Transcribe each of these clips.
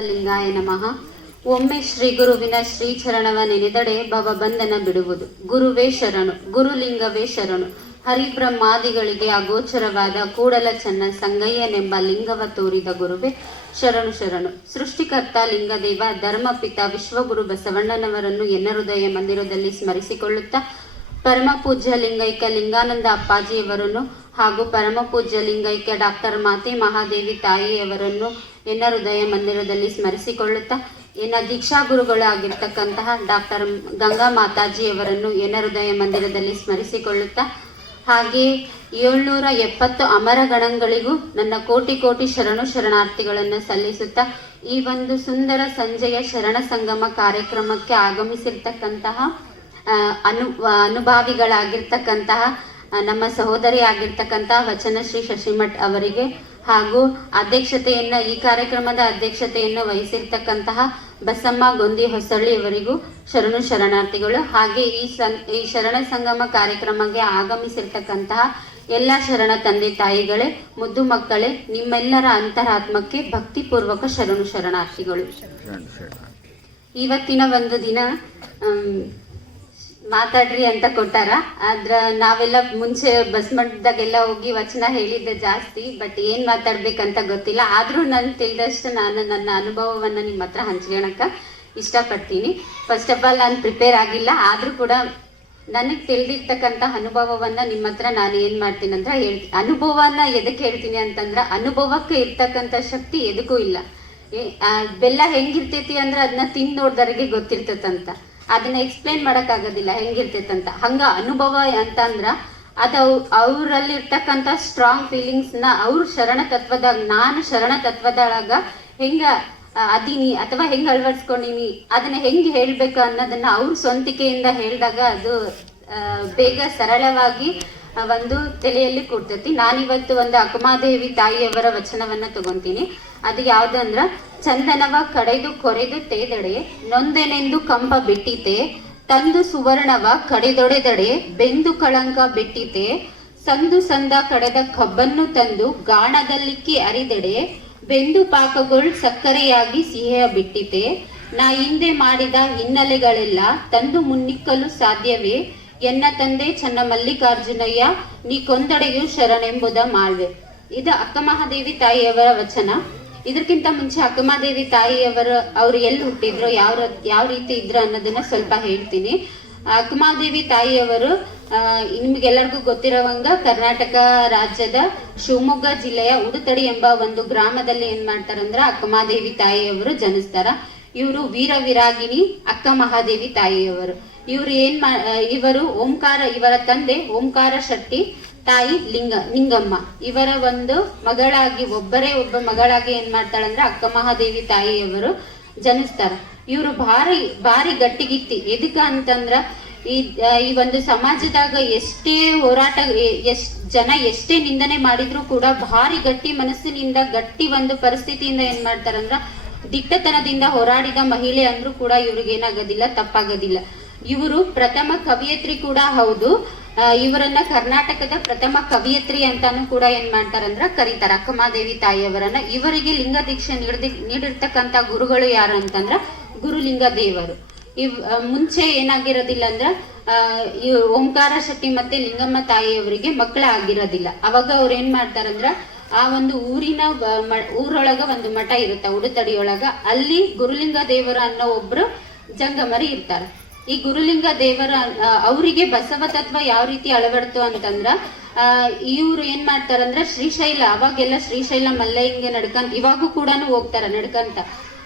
ಲಿಂಗಾಯ ನಮಃ. ಒಮ್ಮೆ ಶ್ರೀ ಗುರುವಿನ ಶ್ರೀಚರಣವ ನೆನೆದಡೆ ಭವ ಬಂಧನ ಬಿಡುವುದು. ಗುರುವೇ ಶರಣು, ಗುರುಲಿಂಗವೇ ಶರಣು. ಹರಿಬ್ರಹ್ಮಾದಿಗಳಿಗೆ ಅಗೋಚರವಾದ ಕೂಡಲ ಚನ್ನ ಸಂಗಯ್ಯನೆಂಬ ಲಿಂಗವ ತೋರಿದ ಗುರುವೇ ಶರಣು ಶರಣು. ಸೃಷ್ಟಿಕರ್ತ ಲಿಂಗದೇವ, ಧರ್ಮಪಿತ ವಿಶ್ವಗುರು ಬಸವಣ್ಣನವರನ್ನು ಎನ್ನ ಹೃದಯ ಮಂದಿರದಲ್ಲಿ ಸ್ಮರಿಸಿಕೊಳ್ಳುತ್ತಾ ಪರಮ ಪೂಜ್ಯ ಲಿಂಗೈಕ್ಯ ಲಿಂಗಾನಂದ ಅಪ್ಪಾಜಿಯವರನ್ನು ಹಾಗೂ ಪರಮ ಪೂಜ್ಯ ಲಿಂಗೈಕ್ಯ ಡಾಕ್ಟರ್ ಮಾತೆ ಮಹಾದೇವಿ ತಾಯಿಯವರನ್ನು ಎನ್ನ ಹೃದಯ ಮಂದಿರದಲ್ಲಿ ಸ್ಮರಿಸಿಕೊಳ್ಳುತ್ತಾ ಎನ್ನ ದೀಕ್ಷಾ ಗುರುಗಳಾಗಿರ್ತಕ್ಕಂತಹ ಡಾಕ್ಟರ್ ಗಂಗಾ ಮಾತಾಜಿಯವರನ್ನು ಎನ್ನ ಹೃದಯ ಮಂದಿರದಲ್ಲಿ ಸ್ಮರಿಸಿಕೊಳ್ಳುತ್ತಾ, ಹಾಗೆ ಏಳ್ನೂರ ಎಪ್ಪತ್ತು ಅಮರ ಗಣಗಳಿಗೂ ನನ್ನ ಕೋಟಿ ಕೋಟಿ ಶರಣು ಶರಣಾರ್ಥಿಗಳನ್ನು ಸಲ್ಲಿಸುತ್ತಾ, ಈ ಒಂದು ಸುಂದರ ಸಂಜೆಯ ಶರಣ ಸಂಗಮ ಕಾರ್ಯಕ್ರಮಕ್ಕೆ ಆಗಮಿಸಿರ್ತಕ್ಕಂತಹ ಅನು, ಅನುಭಾವಿಗಳಾಗಿರ್ತಕ್ಕಂತಹ ನಮ್ಮ ಸಹೋದರಿ ಆಗಿರ್ತಕ್ಕಂತಹ ವಚನಶ್ರೀ ಶಶಿಮಠ್ ಅವರಿಗೆ ಹಾಗೂ ಅಧ್ಯಕ್ಷತೆಯನ್ನ ಈ ಕಾರ್ಯಕ್ರಮದ ಅಧ್ಯಕ್ಷತೆಯನ್ನು ವಹಿಸಿರ್ತಕ್ಕಂತಹ ಬಸಮ್ಮ ಗೊಂದಿ ಹೊಸಳ್ಳಿ ಅವರಿಗೂ ಶರಣು ಶರಣಾರ್ಥಿಗಳು. ಹಾಗೆ ಈ ಸಂ ಈ ಶರಣ ಸಂಗಮ ಕಾರ್ಯಕ್ರಮಕ್ಕೆ ಆಗಮಿಸಿರ್ತಕ್ಕಂತಹ ಎಲ್ಲ ಶರಣ ತಂದೆ ತಾಯಿಗಳೇ ಮುದ್ದು ಮಕ್ಕಳೇ ನಿಮ್ಮೆಲ್ಲರ ಅಂತರಾತ್ಮಕ್ಕೆ ಭಕ್ತಿಪೂರ್ವಕ ಶರಣು ಶರಣಾರ್ಥಿಗಳು. ಶರಣ ಶರಣ ಇವತ್ತಿನ ಒಂದು ದಿನ ಮಾತಾಡ್ರಿ ಅಂತ ಕೊಟ್ಟಾರ. ಆದ್ರ ನಾವೆಲ್ಲ ಮುಂಚೆ ಬಸ್ ಮಟ್ಟದಾಗೆಲ್ಲ ಹೋಗಿ ವಚನ ಹೇಳಿದ್ದೆ ಜಾಸ್ತಿ ಬಟ್ ಏನ್ ಮಾತಾಡ್ಬೇಕಂತ ಗೊತ್ತಿಲ್ಲ. ಆದ್ರೂ ನನ್ ತಿಳಿದಷ್ಟು ನಾನು ನನ್ನ ಅನುಭವವನ್ನ ನಿಮ್ಮ ಹತ್ರ ಹಂಚ್ಕೊಳಕ ಇಷ್ಟಪಡ್ತೀನಿ. ಫಸ್ಟ್ ಆಫ್ ಆಲ್ ನಾನು ಪ್ರಿಪೇರ್ ಆಗಿಲ್ಲ. ಆದ್ರೂ ಕೂಡ ನನಗೆ ತಿಳಿದಿರ್ತಕ್ಕಂಥ ಅನುಭವವನ್ನ ನಿಮ್ಮ ಹತ್ರ ನಾನು ಏನ್ ಮಾಡ್ತೀನಿ ಅಂದ್ರೆ ಹೇಳ್ತಿ ಅನುಭವನ ಎದಕ್ಕೆ ಹೇಳ್ತೀನಿ ಅಂತಂದ್ರ ಅನುಭವಕ್ಕೆ ಇರ್ತಕ್ಕಂಥ ಶಕ್ತಿ ಎದಕ್ಕೂ ಇಲ್ಲ. ಬೆಲ್ಲ ಹೆಂಗಿರ್ತೈತಿ ಅಂದ್ರ ಅದನ್ನ ತಿಂದ್ ನೋಡ್ದವ್ರಿಗೆ ಗೊತ್ತಿರ್ತೈತಂತ. ಅದನ್ನ ಎಕ್ಸ್ಪ್ಲೈನ್ ಮಾಡಕ್ ಆಗೋದಿಲ್ಲ ಹೆಂಗಿರ್ತೈತಂತ. ಹಂಗ ಅನುಭವ ಅಂತ ಅಂದ್ರ ಅದ ಅವರಲ್ಲಿ ಇರ್ತಕ್ಕಂಥ ಸ್ಟ್ರಾಂಗ್ ಫೀಲಿಂಗ್ಸ್ನ ಅವ್ರ ಶರಣ ತತ್ವದಾಗ ನಾನು ಶರಣ ತತ್ವದೊಳಗ ಹೆಂಗ ಅದೀನಿ ಅಥವಾ ಹೆಂಗ್ ಅಳವಡಿಸ್ಕೊಂಡಿನಿ, ಅದನ್ನ ಹೆಂಗ್ ಹೇಳ್ಬೇಕು ಅನ್ನೋದನ್ನ ಅವ್ರ ಸ್ವಂತಿಕೆಯಿಂದ ಹೇಳಿದಾಗ ಅದು ಬೇಗ ಸರಳವಾಗಿ ಒಂದು ತಲೆಯಲ್ಲಿ ಕೂಡ್ತೈತಿ. ನಾನಿವತ್ತು ಒಂದು ಅಕಮಾದೇವಿ ತಾಯಿಯವರ ವಚನವನ್ನ ತಗೊಂತೀನಿ. ಅದು ಯಾವ್ದಂದ್ರ ಚಂದನವ ಕಡೆದು ಕೊರೆದು ತೇದಡೆ, ನೊಂದೆನೆಂದು ಕಂಬ ಬಿಟ್ಟಿತೆ, ತಂದು ಸುವರ್ಣವ ಕಡೆದೊಡೆದಡೆ, ಬೆಂದು ಕಳಂಕ ಬಿಟ್ಟಿತೆ, ಸಂದು ಸಂದ ಕಡೆದ ಕಬ್ಬನ್ನು ತಂದು ಗಾಣದಲ್ಲಿಕ್ಕಿ ಅರಿದಡೆ, ಬೆಂದು ಪಾಕಗಳು ಸಕ್ಕರೆಯಾಗಿ ಸಿಹಿಯ ಬಿಟ್ಟಿತೆ, ನಾ ಹಿಂದೆ ಮಾಡಿದ ಹಿನ್ನೆಲೆಗಳೆಲ್ಲ ತಂದು ಮುನ್ನಿಕ್ಕಲು ಸಾಧ್ಯವೇ? ಎನ್ನ ತಂದೆ ಚನ್ನ ಮಲ್ಲಿಕಾರ್ಜುನಯ್ಯ, ನೀ ಕೊಂದಡೆಯು ಶರಣೆಂಬುದ ಮಾಳ್ವೆ ಇದು ಅಕ್ಕಮಹಾದೇವಿ ತಾಯಿಯವರ ವಚನ. ಇದಕ್ಕಿಂತ ಮುಂಚೆ ಅಕ್ಕಮಾದೇವಿ ತಾಯಿಯವರು ಅವ್ರು ಎಲ್ಲಿ ಹುಟ್ಟಿದ್ರು ಯಾವ ಯಾವ ರೀತಿ ಇದ್ರು ಅನ್ನೋದನ್ನ ಸ್ವಲ್ಪ ಹೇಳ್ತೀನಿ. ಅಕ್ಕಮಾದೇವಿ ತಾಯಿಯವರು ನಿಮ್ಗೆಲ್ಲರಿಗೂ ಗೊತ್ತಿರೋವಂಗ ಕರ್ನಾಟಕ ರಾಜ್ಯದ ಶಿವಮೊಗ್ಗ ಜಿಲ್ಲೆಯ ಉಡುತಡಿ ಎಂಬ ಒಂದು ಗ್ರಾಮದಲ್ಲಿ ಏನ್ ಮಾಡ್ತಾರಂದ್ರ ಅಕ್ಕಮಾದೇವಿ ತಾಯಿಯವರು ಜನಿಸ್ತಾರ. ಇವರು ವೀರ ವಿರಾಗಿನಿ ಅಕ್ಕ ಮಹಾದೇವಿ ತಾಯಿಯವರು. ಇವರು ಏನ್ ಇವರು ಓಂಕಾರ, ಇವರ ತಂದೆ ಓಂಕಾರ ಶೆಟ್ಟಿ. ತಾಯಿ ಲಿಂಗ, ಲಿಂಗಮ್ಮ. ಇವರ ಒಂದು ಮಗಳಾಗಿ, ಒಬ್ಬರೇ ಒಬ್ಬ ಮಗಳಾಗಿ ಏನ್ ಮಾಡ್ತಾಳಂದ್ರೆ ಅಕ್ಕ ಮಹಾದೇವಿ ತಾಯಿಯವರು ಜನಿಸ್ತಾರ. ಇವರು ಭಾರಿ ಭಾರಿ ಗಟ್ಟಿಗಿತ್ತಿ. ಎದಕ್ಕ ಅಂತಂದ್ರ ಈ ಈ ಒಂದು ಸಮಾಜದಾಗ ಎಷ್ಟೇ ಹೋರಾಟ ಎಷ್ಟ್ ಜನ ಎಷ್ಟೇ ನಿಂದನೆ ಮಾಡಿದ್ರು ಕೂಡ ಭಾರಿ ಗಟ್ಟಿ ಮನಸ್ಸಿನಿಂದ, ಗಟ್ಟಿ ಒಂದು ಪರಿಸ್ಥಿತಿಯಿಂದ ಏನ್ ಮಾಡ್ತಾರಂದ್ರ ದಿಟ್ಟತನದಿಂದ ಹೋರಾಡಿದ ಮಹಿಳೆ ಅಂದ್ರೂ ಕೂಡ ಇವ್ರಿಗೆ ಏನಾಗೋದಿಲ್ಲ ತಪ್ಪಾಗೋದಿಲ್ಲ. ಇವರು ಪ್ರಥಮ ಕವಿಯತ್ರಿ ಕೂಡ ಹೌದು. ಇವರನ್ನ ಕರ್ನಾಟಕದ ಪ್ರಥಮ ಕವಿಯತ್ರಿ ಅಂತಾನು ಕೂಡ ಏನ್ ಮಾಡ್ತಾರಂದ್ರ ಕರೀತಾರ. ಅಕ್ಕಮಾದೇವಿ ತಾಯಿಯವರನ್ನ. ಇವರಿಗೆ ಲಿಂಗ ದೀಕ್ಷೆ ನೀಡ್ದಿ, ನೀಡಿರ್ತಕ್ಕಂತ ಗುರುಗಳು ಯಾರು ಅಂತಂದ್ರ ಗುರುಲಿಂಗ ದೇವರು ಇವ್ ಮುಂಚೆ ಏನಾಗಿರೋದಿಲ್ಲ ಅಂದ್ರ ಓಂಕಾರ ಶೆಟ್ಟಿ ಮತ್ತೆ ಲಿಂಗಮ್ಮ ತಾಯಿಯವರಿಗೆ ಮಕ್ಕಳ ಆಗಿರೋದಿಲ್ಲ. ಅವಾಗ ಅವ್ರು ಏನ್ ಮಾಡ್ತಾರಂದ್ರ, ಆ ಒಂದು ಊರಿನ ಊರೊಳಗ ಒಂದು ಮಠ ಇರುತ್ತೆ, ಉಡುತಡಿಯೊಳಗ. ಅಲ್ಲಿ ಗುರುಲಿಂಗ ದೇವರ ಅನ್ನೋ ಒಬ್ರು ಜಂಗಮರಿ ಇರ್ತಾರ. ಈ ಗುರುಲಿಂಗ ದೇವರ ಅವರಿಗೆ ಬಸವ ತತ್ವ ಯಾವ ರೀತಿ ಅಳವಡ್ತು ಅಂತಂದ್ರ, ಆ, ಇವ್ರು ಏನ್ ಮಾಡ್ತಾರಂದ್ರ ಶ್ರೀಶೈಲ, ಅವಾಗೆಲ್ಲ ಶ್ರೀಶೈಲ ಮಲ್ಲಯ್ಯಂಗೆ ನಡ್ಕಂತ, ಇವಾಗೂ ಕೂಡ ಹೋಗ್ತಾರ ನಡ್ಕಂತ.